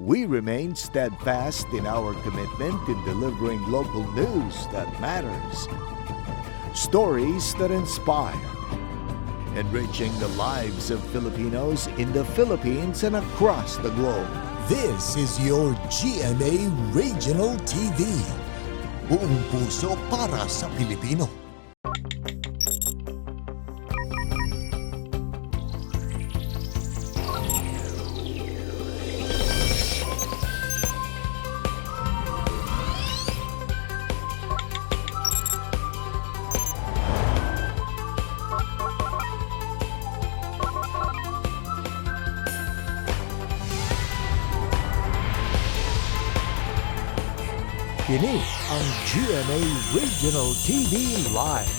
we remain steadfast in our commitment in delivering local news that matters. Stories that inspire. Enriching the lives of Filipinos in the Philippines and across the globe. This is your GMA Regional TV. Buong puso para sa Pilipino. Kini ang GMA Regional TV Live.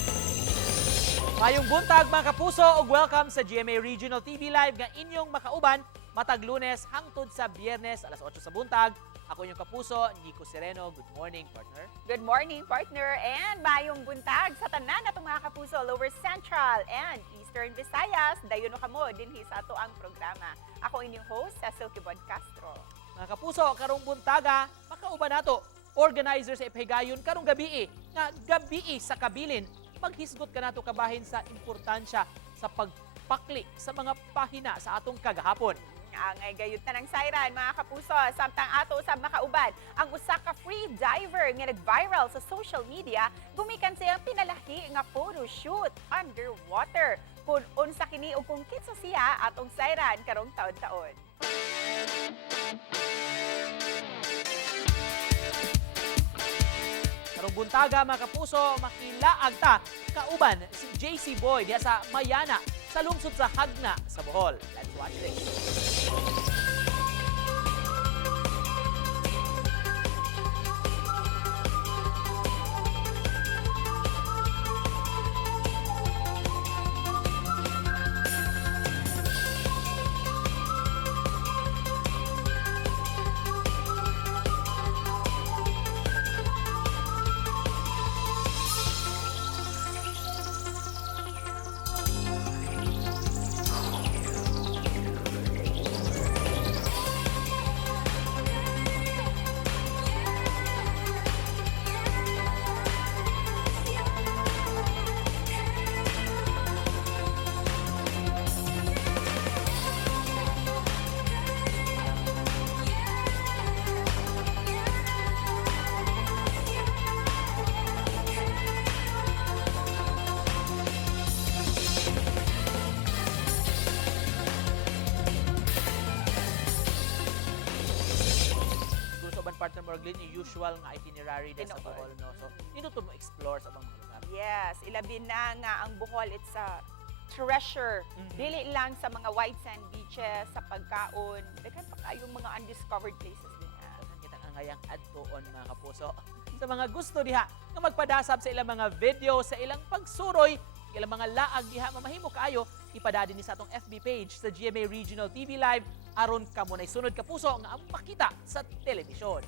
Mayong buntag mga kapuso ug welcome sa GMA Regional TV Live nga inyong makauban matag Lunes hangtod sa Biyernes alas 8 sa buntag. Ako inyong kapuso, Nico Sereno. Good morning, partner. Good morning, partner, and mayong buntag sa tanan natong mga kapuso Lower Central and Eastern Visayas. Dayon kamo dinhi sa ato ang programa. Ako inyong host, Cecil Kibon Castro. Mga kapuso, karong buntaga, makauban nato organizer sa Iphigayon karong gabi nga gabi sa kabilin maghisgot ka nato kabahin sa importansya sa pagpakli sa mga pahina sa atong kagahapon. Angay gayud na ng siren mga kapuso samtang ato usab makauban ang usa ka free diver nga nag-viral sa social media gumikan sa iyang pinalahi nga photo shoot underwater. Kung unsa kini ug kung kinsa siya atong siren karong taon-taon. Karong buntaga mga kapuso, makilaag ta kauban si JC Boy diya sa Mayana sa lungsod sa Hagna sa Bohol. Let's watch this. Partner Morglin, yung usual nga itinerary din sa Bohol, no? So, dito to mo explore sa mga lugar. Yes, ilabi na nga ang Bohol, it's a treasure. Dili lang sa mga white sand beaches, sa pagkaon, daghan pa kayong mga undiscovered places din. Kita ang ngayang adtoon mga kapuso. Sa mga gusto diha nga magpadasab sa ilang mga video, sa ilang pagsuroy, ilang mga laag diha mamahimo kaayo, ipadadi ni sa atong FB page sa GMA Regional TV Live aron kamo nay sunod kapuso nga ang makita sa telebisyon.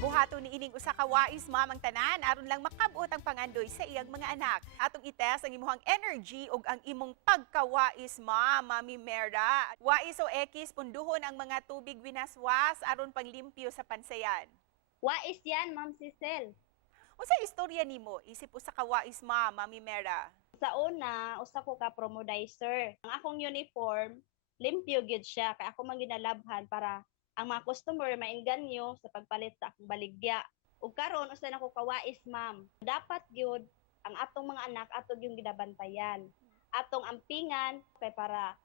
Buhato ni ining usa ka wais mamang tanan aron lang makabot ang pangandoy sa iyang mga anak. Atong itest ang imuhang energy ug ang imong pagkawais Mami Merda. Wais o ekis punduhon ang mga tubig winaswas aron panglimpyo sa pansayan. Wais yan, Ma'am Cecil. Unsa istorya nimo isip usa ka wais Mami Merda? Sa una, usa ko ka promodizer. Ang akong uniform, limpyo gyud siya kay ako man ginalabhan para ang mga customer mainganyo sa pagpalit sa akong baligya. Ug karon usa na ko kawais, ma'am. Dapat gyud ang atong mga anak atong yung ginabantayan. Atong ampingan kay para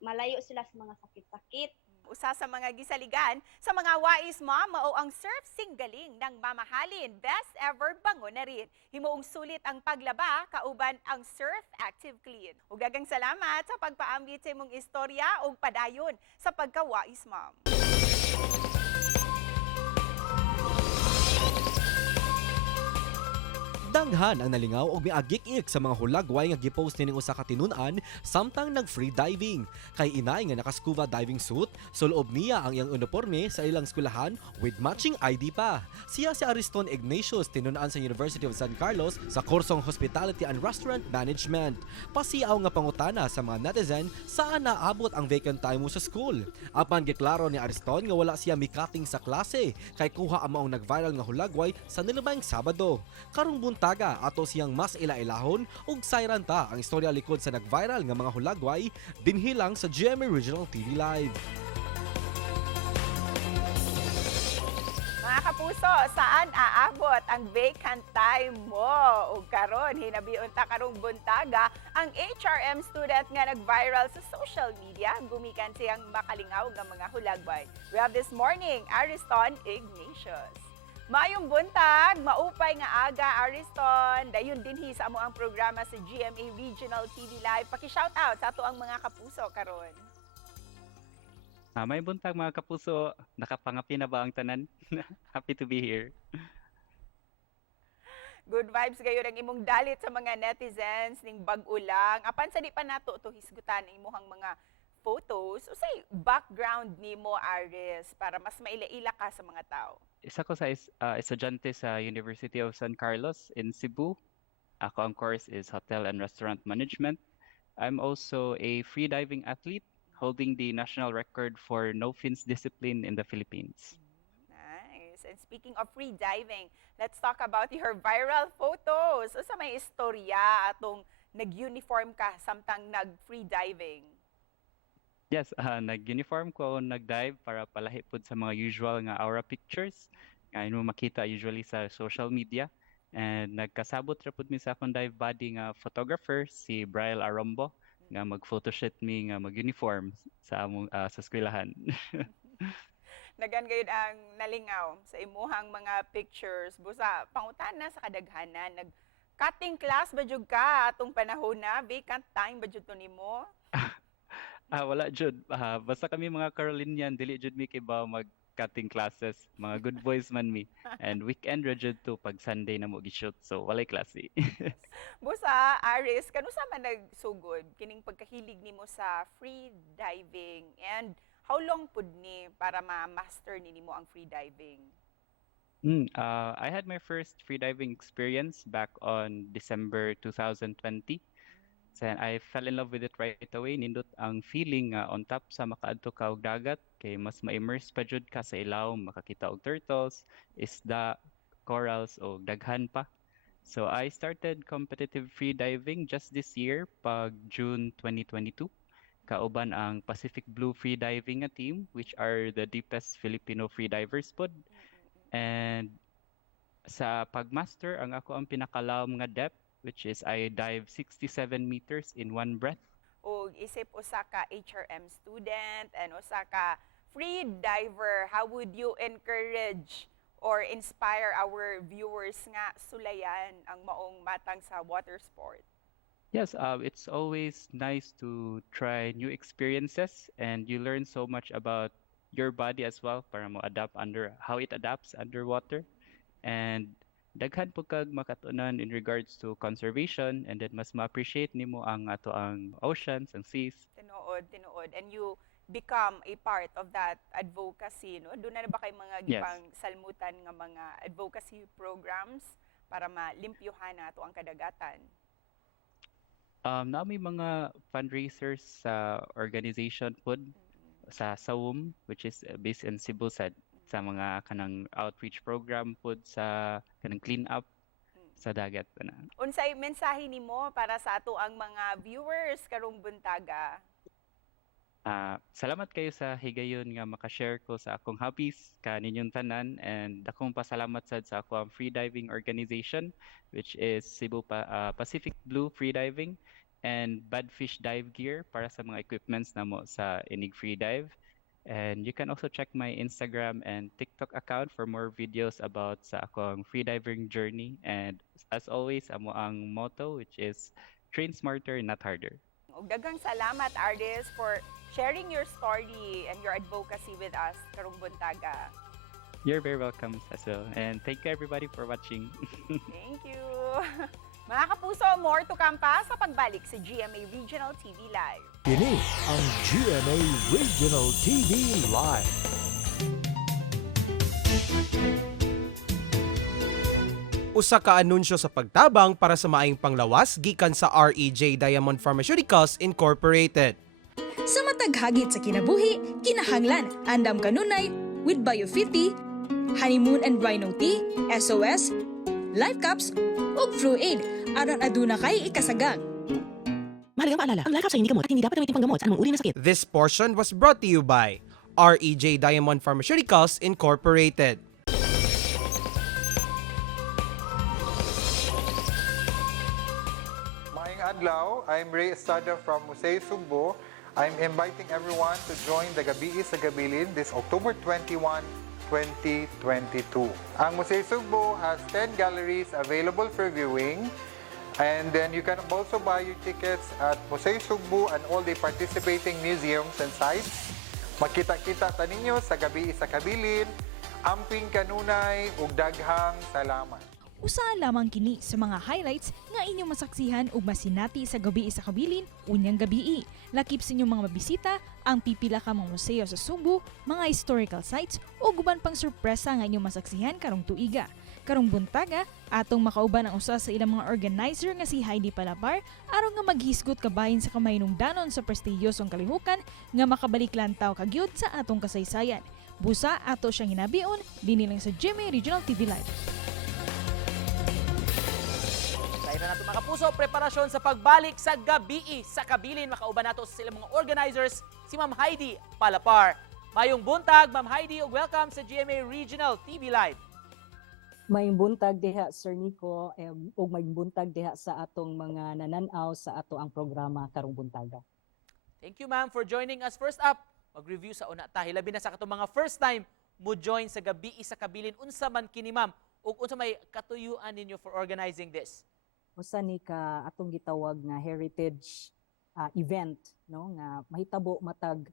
malayo sila sa mga sakit-sakit. Usa sa mga gisaligan sa mga wais mao ang surf singgaling ng mamahalin. Best ever bango na rin. Himuong sulit ang paglaba kauban ang Surf Active Clean. Ug daghang salamat sa pagpaambit sa imong istorya ug padayon sa pagkawais ma'am. Danghan ang nalingaw og miagik-ik sa mga hulagway nga gipost nining usa ka tinun-an samtang nag-free diving. Kay inay nga naka-scuba diving suit, sulob niya ang iyang uniforme sa ilang eskwelahan with matching ID pa. Siya si Ariston Ignatius, tinun-an sa University of San Carlos sa kursong Hospitality and Restaurant Management. Pasiaw nga pangutana sa mga netizen saan naabot ang vacant time mo sa school. Apan giklaro ni Ariston nga wala siya mikating sa klase kay kuha ang maong nag-viral nga hulagway sa nilumayng Sabado. Karong buntaga ato siyang mas ilailahon ug sayran ta ang istorya likod sa nag-viral nga mga hulagway dinhilang sa GMA Regional TV Live. Mga kapuso, saan aabot ang vacant time mo? O karon hinabiun ta karong buntaga ang HRM student nga nag-viral sa social media gumikan siyang makalingaw nga mga hulagway. We have this morning Ariston Ignatius. Mayong buntag, maupay nga aga Ariston. Dayon dinhi sa amo ang programa sa GMA Regional TV Live. Paki-shoutout sa ato ang mga kapuso karon. May buntag mga kapuso, nakapangapi na ba ang tanan? Happy to be here. Good vibes kayo ang imong dalit sa mga netizens ning bag-ulang. Apan sa di pa nato to hisgutan ang imong mga photos o say background nimo Aris para mas maila-ila ka sa mga tao. Isa ko sa estudyante sa University of San Carlos in Cebu. Ako ang course is Hotel and Restaurant Management. I'm also a freediving athlete holding the national record for no fins discipline in the Philippines. Nice. And speaking of free diving, let's talk about your viral photos. O sa may istorya atong nag-uniform ka samtang nag-free diving? Yes, nag-uniform ko, nag-dive para palahipod sa mga usual nga aura pictures nga ino makita usually sa social media. And nagkasabot ra pud mi sa akong dive buddy nga photographer si Brian Arombo nga mag-photoshoot mi nga mag-uniform sa among sa eskwelahan. Nagan gayud ang nalingaw sa imuhang mga pictures. Busa pangutana sa kadaghanan, nag-cutting class ba jud ka atong panahon na? Vacant time ba jud to nimo? Wala jud. Basta kami mga Carolinian, dili jud mi kay ba mag-cutting classes. Mga good boys man mi. And weekend ra jud to pag Sunday na mo gi-shoot. So walay klase. Busa, Aris, kanusa man nagsugod kining pagkahilig nimo sa free diving and how long pud ni para ma-master ni nimo ang free diving? I had my first freediving experience back on December 2020. So I fell in love with it right away. Nindot ang feeling on top sa makaadto ka og dagat kay mas ma-immerse pa jud ka sa ilaw, makakita og turtles, isda, corals o daghan pa. So I started competitive free diving just this year pag June 2022. Kauban ang Pacific Blue Free Diving nga team which are the deepest Filipino free divers pod. And sa pagmaster ang ako ang pinakalawom nga depth which is I dive 67 meters in one breath. O isip usa ka HRM student and usa ka free diver, how would you encourage or inspire our viewers nga sulayan ang maong matang sa water sport? Yes, it's always nice to try new experiences and you learn so much about your body as well para mo adapt under how it adapts underwater. And daghan po kag makatunan in regards to conservation and then mas ma-appreciate nimo ang ato ang oceans, ang seas. Tinuod. And you become a part of that advocacy, no? Doon na ba kay mga Yes. gipang salmutan nga mga advocacy programs para malimpyuhan nato ang kadagatan? Na may mga fundraisers sa organization pod sa SAWM which is based in Cebu sa mga kanang outreach program pod sa kanang clean up sa dagat na. Unsay mensahe nimo para sa ato ang mga viewers karong buntaga? Salamat kayo sa higayon nga makashare ko sa akong hobbies kaninyong tanan and akong pasalamat sad sa akong freediving organization which is Pacific Blue Freediving and Badfish Dive Gear para sa mga equipments namo sa inig freedive. And you can also check my Instagram and TikTok account for more videos about sa akong freediving journey. And as always, amo ang motto which is train smarter, not harder. Ug daghang salamat Ardis for sharing your story and your advocacy with us karong buntaga. You're very welcome as well. And thank you everybody for watching. Thank you. Mga kapuso, more to come pa sa pagbalik sa GMA Regional TV Live. Kini ang GMA Regional TV Live. Usa ka anunsyo sa pagtabang para sa maayong panglawas gikan sa REJ Diamond Pharmaceuticals Incorporated. Sa matag hagit sa kinabuhi, kinahanglan, andam kanunay, with Biofiti, Honeymoon and Rhino Tea, SOS, Life Caps, ug Flu Aid, aron aduna kay ikasagang. Mahalagang paalala, ang lakap sa hindi gamot at hindi dapat gamitin panggamot sa anumang uri ng sakit. This portion was brought to you by REJ Diamond Pharmaceuticals Incorporated. Maayong adlaw, I'm Ray Estrada from Museo Sugbo. I'm inviting everyone to join the Gabi sa Gabilin this October 21, 2022. Ang Museo Sugbo has 10 galleries available for viewing. And then you can also buy your tickets at Museo Sugbo and all the participating museums and sites. Makita-kita ta ninyo sa Gabi sa Kabilin, amping kanunay ug daghang salamat. Usa lamang kini sa mga highlights nga inyong masaksihan ug masinati sa gabi sa Kabilin unyang gabii. Lakip sa inyong mga mabisita ang pipila ka mga museo sa Subo, mga historical sites o guban pang sorpresa nga inyong masaksihan karong tuiga. Karong buntaga, atong makauban ang usa sa ilang mga organizer nga si Heidi Palapar aron nga maghisgot kabahin sa kamahinungdanon sa prestiyosong kalihukan nga makabalik lantaw kagyud sa atong kasaysayan. Busa ato siyang hinabion dinhi lang sa GMA Regional TV Live. Kaya na nato mga kapuso, preparasyon sa pagbalik sa Gabi sa Kabilin. Makauban nato sa silang mga organizers, si Ma'am Heidi Palapar. Mayong buntag, Ma'am Heidi, ug welcome sa GMA Regional TV Live. May buntag diha Sir Nico ug may buntag diha sa atong mga nananaw sa ato ang programa karong buntaga. Thank you, ma'am, for joining us. First up, mag-review sa una ta. Hilabi na sa katong mga first time mo join sa Gabi sa Kabilin. Unsa man kini, ma'am, ug unsa may katuyuan ninyo for organizing this? Usa ni ka atong gitawag nga heritage event, no, nga mahitabo matag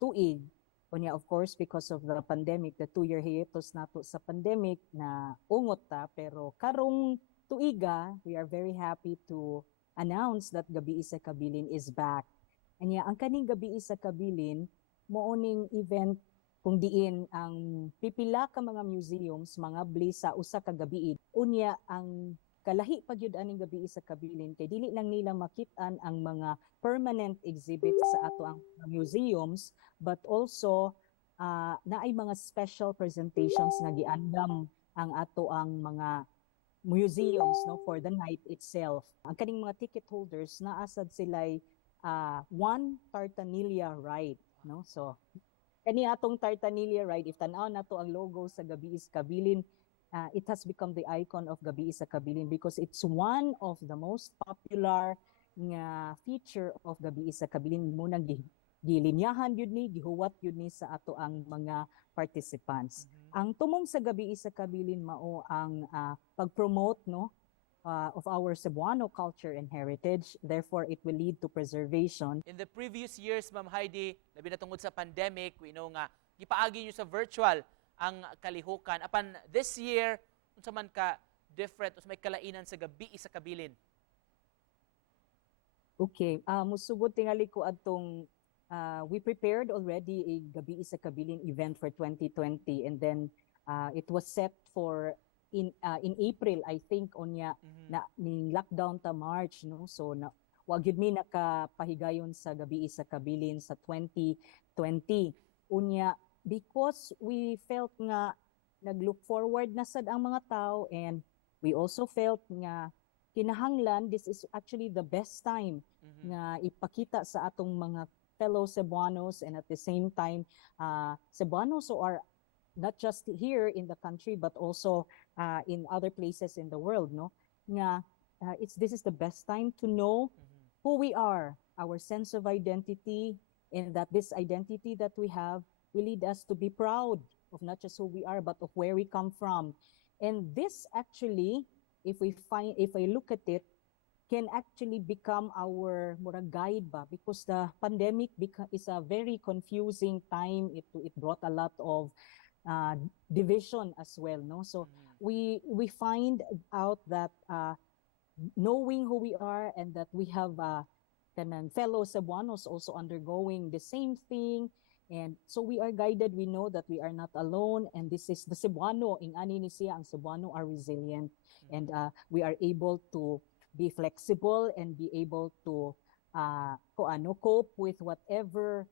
tuig. Unya, of course, because of the pandemic, the 2-year hiatus nato sa pandemic na ungot ta, pero karong tuiga, we are very happy to announce that Gabi sa Kabilin is back. Anya, ang kaning Gabi sa Kabilin, mooning event kung diin ang pipila ka mga museums, mga bli sa usa ka gabi. Unya, ang kalahi pagyud aning Gabi sa Kabilin kay dili lang nila makit-an ang mga permanent exhibits sa ato ang museums, but also naay mga special presentations nga giandam ang ato ang mga museums, no, for the night itself. Ang kaning mga ticket holders naasad sila'y one Tartanilla ride, no. So kani atong Tartanilla ride, if tan-aw nato ang logo sa Gabi sa Kabilin, it has become the icon of Gabi sa Kabilin because it's one of the most popular nga feature of Gabi sa Kabilin. Munang gilinyahan yun ni, gihuwat yun ni sa ato ang mga participants. Ang tumong sa Gabi sa Kabilin mao ang pag-promote, no, of our Cebuano culture and heritage. Therefore, it will lead to preservation. In the previous years, Ma'am Heidi, labi na tungod sa pandemic, we know nga, gipaagi nyo sa virtual ang kalihukan. Apan this year, unsa man ka different, unsa may kalainan sa Gabi sa Kabilin? Okay, musugod tingali ko atong we prepared already a Gabi sa Kabilin event for 2020, and then it was set for in April, I think, onya na ning lockdown ta March, no. So na wa gyud mi nakapahigayon sa Gabi sa Kabilin sa 2020. Unya, because we felt nga naglook forward na sad ang mga tao, and we also felt nga kinahanglan this is actually the best time nga ipakita sa atong mga fellow Cebuanos, and at the same time Cebuanos who are not just here in the country but also in other places in the world, no, nga this is the best time to know who we are, our sense of identity, and that this identity that we have will lead us to be proud of not just who we are but of where we come from. And this actually, if I look at it, can actually become our murag guide ba, because the pandemic is a very confusing time. It brought a lot of division as well, no. So we find out that knowing who we are and that we have kanang fellow Cebuanos also undergoing the same thing. And so we are guided, we know that we are not alone, and this is the Cebuano, ing ani ni siya, ang Cebuano are resilient, and we are able to be flexible and be able to cope with whatever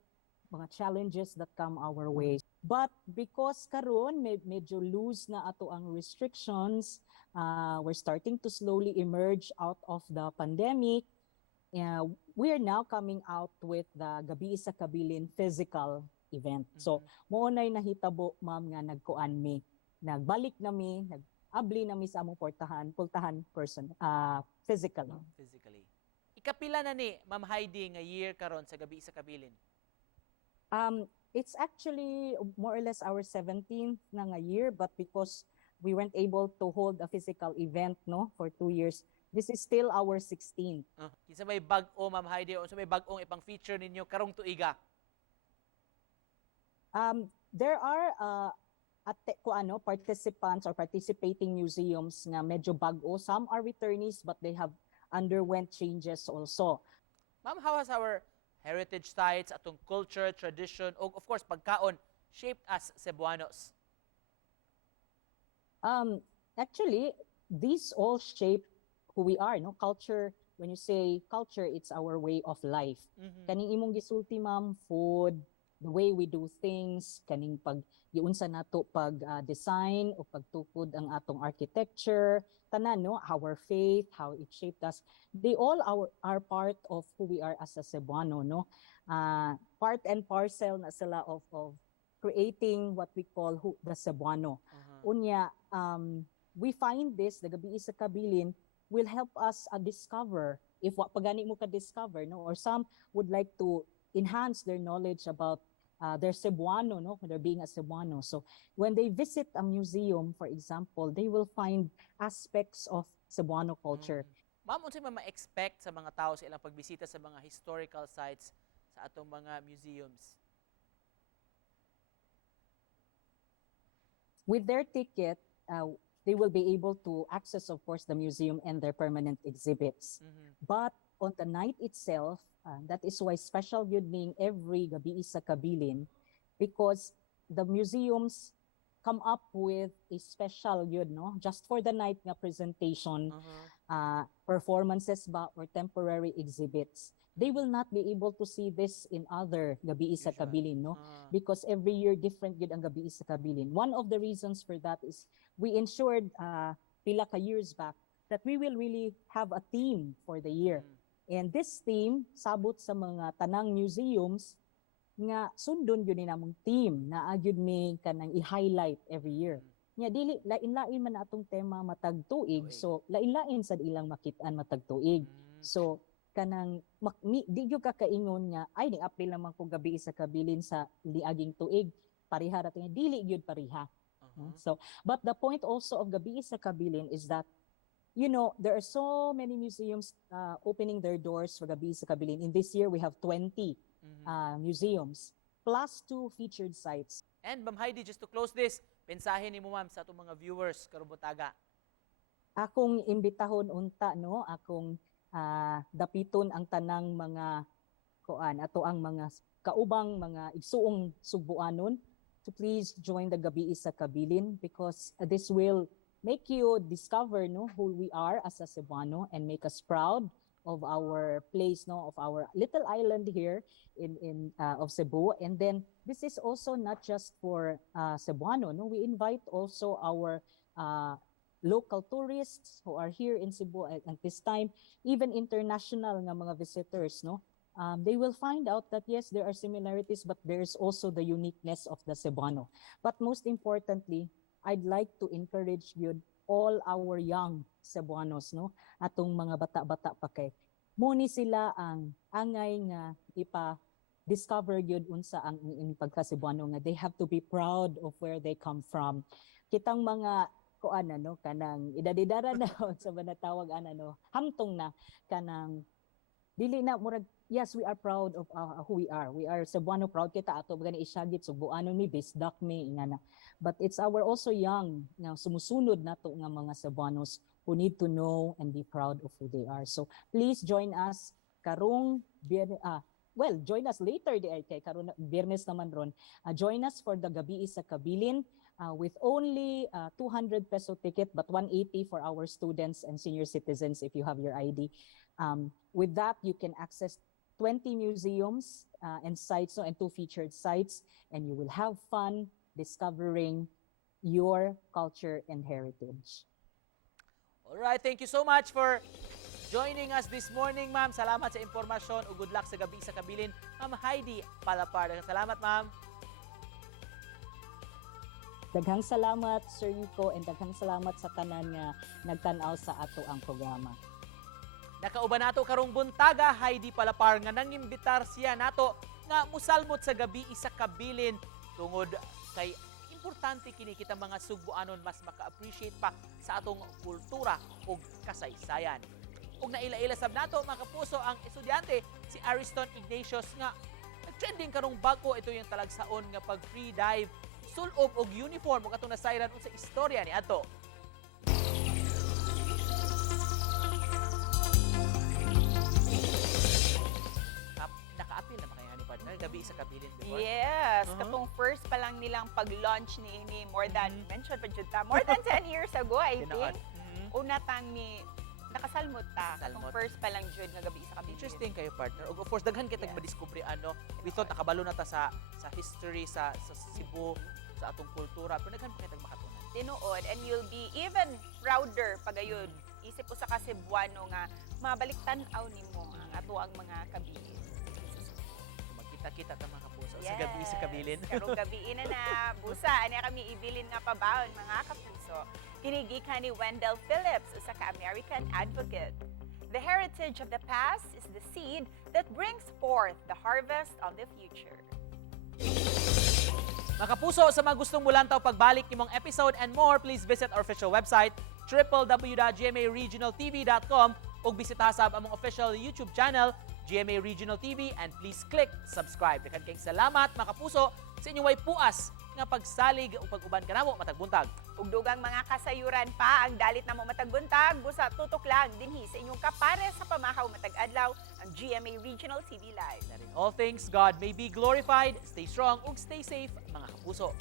mga challenges that come our way. But because karon medyo loose na ato ang restrictions, we're starting to slowly emerge out of the pandemic. We are now coming out with the Gabi sa Kabilin physical event. So, mo nay nahitabo ma'am nga nagkuan mi. Nagbalik nami, nag-abli nami sa among pultahan person physically. Physically. Ikapila na ni Ma'am Heidi nga year karon sa Gabi sa Kabilin? It's actually more or less our 17th na nga year, but because we weren't able to hold a physical event no for 2 years, this is still our 16th. Kinsa may bag-o Ma'am Heidi o sa may bag-ong ipang feature ninyo karong tuiga? There are participants or participating museums nga medyo bag-o. Some are returnees but they have underwent changes also. Ma'am, how has our heritage sites, atong culture, tradition, o of course pagkaon shaped us Cebuanos? Actually, these all shape who we are, no? Culture, when you say culture, it's our way of life. Kaning imong gisulti ma'am, food, the way we do things, kaning giunsa nato pag design o pagtukod ang atong architecture, tanan no, our faith, how it shaped us. They all are part of who we are as a Cebuano, no? Part and parcel na sila of creating what we call the Cebuano. Unya, we find this, the Gabi sa Kabilin, will help us discover if what pagani mo ka-discover, no? Or some would like to enhance their knowledge about their Cebuano, no? They're being a Cebuano. So when they visit a museum, for example, they will find aspects of Cebuano culture. Ma'am, unsay ma-expect sa mga tao sa ilang pagbisita sa mga historical sites sa atong mga museums? With their ticket, they will be able to access, of course, the museum and their permanent exhibits. But on the night itself, that is why special yun ning every Gabi sa Kabilin, because the museums come up with a special yun, no? Just for the night nga presentation, performances ba or temporary exhibits. They will not be able to see this in other Gabi sa Kabilin, no? Because every year different yun ang Gabi sa Kabilin. One of the reasons for that is we ensured pila ka years back that we will really have a theme for the year. And this theme, sabot sa mga tanang museums, nga sundon yun namong theme na agyud mi kanang i-highlight every year. Nya dili lain-lain man atong tema matag tuig, so lain-lain sad ilang makit-an matag tuig. So kanang di gyud ka kaingon nga ay ni April naman ko Gabi sa Kabilin sa liaging tuig, pareha ra tinga dili gyud pareha. So but the point also of Gabi sa Kabilin is that you know, there are so many museums opening their doors for Gabi sa Kabilin. In this year, we have 20 museums, plus 2 featured sites. And Ma'am Heidi, just to close this, mensahe ni mo ma'am sa atong mga viewers karong butaga. Akong imbitahon unta, no? Akong dapiton ang tanang mga ato ang mga kaubang mga igsuong Subuanon to please join the Gabi sa Kabilin because this will make you discover no who we are as a Cebuano and make us proud of our place, no, of our little island here in of Cebu. And then this is also not just for Cebuano, no. We invite also our local tourists who are here in Cebu at this time, even international nga mga visitors, no. They will find out that yes, there are similarities, but there's also the uniqueness of the Cebuano. But most importantly, I'd like to encourage you all our young Cebuanos, no? Atong mga bata-bata pa kay. Muni sila ang angay nga ipa-discover yun unsa ang pagka-Cebuano nga. They have to be proud of where they come from. Kitang mga no, kanang idadidara na sa banatawag no, hamtong na kanang dili na murag yes, we are proud of who we are. We are Cebuano proud kita ato gani isyagit Subuano mi bisdak mi ingana. But it's our also young nga sumusunod nato nga mga Cebuanos who need to know and be proud of who they are. So please join us karong join us later di ay kay karon Biyernes naman ron. Join us for the Gabi sa Kabilin with only 200 peso ticket but 180 for our students and senior citizens if you have your ID. With that, you can access 20 museums and sites and 2 featured sites, and you will have fun discovering your culture and heritage. All right, thank you so much for joining us this morning, ma'am. Salamat sa impormasyon o good luck sa Gabi sa Kabilin. Ma'am Heidi Palapar. Salamat, ma'am. Daghang salamat, Sir Nico, and daghang salamat sa tanan nga nagtanaw sa ato ang programa. Nakauban nato karong buntaga, Heidi Palapar, nga nangimbitar siya nato nga musalmot sa Gabi sa Kabilin tungod kay importante kini kita mga Sugbuanon mas maka-appreciate pa sa atong kultura ug kasaysayan. Ug naila-ila sab nato mga kapuso ang estudyante si Ariston Ignatius nga nag-trending karong bago ito yung talagsaon nga pag free dive sulob og uniform ug atong nasayran unsa istorya ni ato. Naka-appeal na ba kaya ni partner Gabi sa Kabilin before? Yes, katong first pa lang nilang pag-launch ni more than mentioned pa jud ta more than 10 years ago I think. Una tang ni nakasalmot ta. Katong first pa lang jud nga Gabi sa Kabilin. Interesting kayo partner. Ug of course daghan kitag madiskubre ano. We thought nakabalo na ta sa history sa Cebu, sa atong kultura, pero daghan pa kitag makatunan. Tinuod, and you'll be even prouder pagayod. Isip usa ka Cebuano nga mabalik tan-aw nimo ang ato ang mga Kabilin. Kita ta mga kapuso sa Gabi sa Kabilin. Karong gabi na busa ani kami ibilin nga pabaon mga kapuso. Kinigikan ni Wendell Phillips usa ka American advocate. The heritage of the past is the seed that brings forth the harvest of the future. Mga kapuso, sa mga gustong mulantaw pagbalik nimong episode and more, please visit our official website www.gmaregionaltv.com ug bisita sab among official YouTube channel GMA Regional TV, and please click subscribe. Daghang kayong salamat mga kapuso sa inyong way puas nga pagsalig o pag-uban kanamo matag buntag. Ug dugang mga kasayuran pa ang dalit namo matag buntag, busa tutok lang dinhi sa inyong kapare sa pamahaw matag adlaw ang GMA Regional TV Live. That in all things God may be glorified. Stay strong ug stay safe mga kapuso.